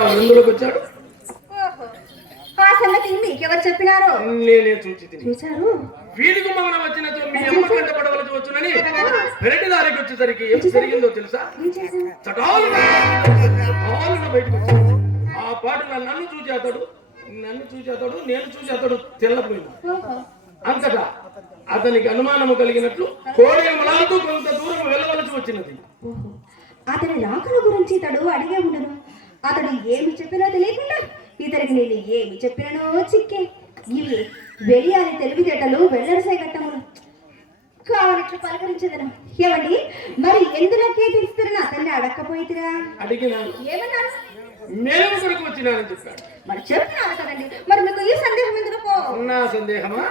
వచ్చాడు. ఆ సంగతి మీకెవరు చెప్పినారో? నేనే చూచి తిని. చూచారు వీధి గుమ్మన వచ్చినతో మీ అమ్మ కంట పడవలసి వచ్చునని పెరటి దారికి వచ్చేసరికి ఏం జరిగిందో తెలుసా? చటాలున బయటకు వచ్చాడు. ఆ పాటున నన్ను చూసి అతడు నన్ను చూసి అతడు నేను చూసి అతడు తెల్లపోయింది. అంతటా అతనికి అనుమానము కలిగినట్లు కోడి కొంత దూరం వెళ్ళవలసి వచ్చినది. అతని రాకల గురించి ఇతడు అడిగే ఉండను అతడు ఏమి చెప్పినో తెలియకుండా ఇతనికి నేను ఏమి చెప్పిననో చిక్కే. ఇవి వెలియాలి తెలివితేటలు వెళ్ళరసే ఘట్టములు. కావలిట్లు పలకరించదను. ఏమండి? మరి ఎందులోకే తెలుస్తున్నా అతన్ని అడక్కపోయితిరా? అడిగినాను ఏమన్నారు? మేము కొరకు వచ్చినానని చెప్పాడు. మరి చెప్తున్నారు కదండి. మరి మీకు ఈ సందేహం ఎందుకు నా సందేహమా?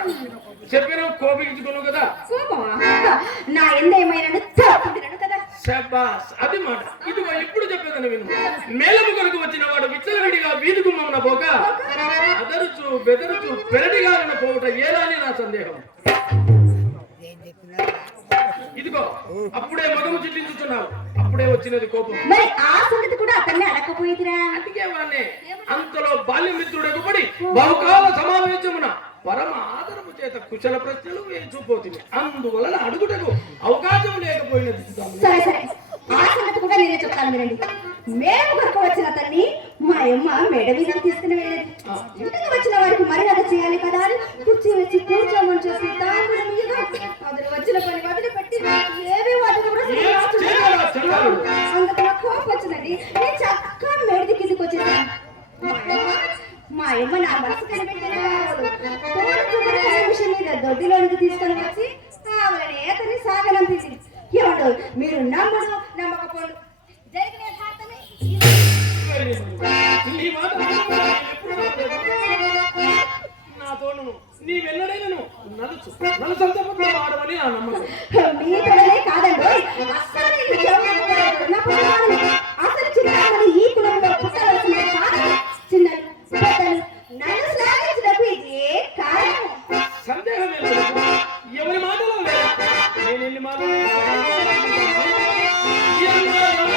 చెప్పిన కోపించుకును కదా. కోపమా? నా ఎందేమైనా తప్పుతున్నాను కదా. శబాస్ అది మాట. ఇదిగో ఎప్పుడు చెప్పేదని విను. మేలము కొరకు వచ్చిన వాడు విచ్చలవిడిగా వీధి గుమ్మమున పోక అదరుచు బెదరుచు పెరటిగాలిన పోవుట ఏలాని నా సందేహం. ఇదిగో అప్పుడే మగము చిట్లించుతున్నావు. అప్పుడే వచ్చినది కోపం. మరి ఆ సంగతి కూడా అతన్ని అడక్కపోయితిరా అడిగేవాడిని అంతలో బాల్యమిత్రుడకు పడి బహుకాల ఆదరము చేత కుశల ప్రశ్నలు వేచుపోతుంది అందువలన అడుగుటకు అవకాశం లేకపోయినది. సరే సరే. ఆ సంగతి కూడా నేనే చెప్తాను వినండి. మేము వరకు వచ్చిన అతన్ని మా అమ్మ మేడ మీద తీసుకుని వెళ్ళేది. ఇంటికి వచ్చిన వారికి మర్యాద చేయాలి కదా అని కుర్చీ వచ్చి కూర్చోమని చెప్పి ఇయ్యగా అతను వచ్చిన పని వదిలి పెట్టి ఏవి వాటిని కూడా ఏం చేయాలా చండాలు? అందుకు నాకు కోపం వచ్చిందండి. నేను మా అమ్మ నా మనసు కనిపెట్టిన మీద దొడ్డిలోనికి తీసుకొని వచ్చి కావాలని అతన్ని సాగనంపింది ఏమండు మీరు నమ్ముడు నమ్మకపోడు జరిగిన యథార్థమే నీ నలుచు నలుసంత పుట్టిన వాడమని నా నమ్మకం. మీ కాదండి Eğlenelim abi. Yanlarına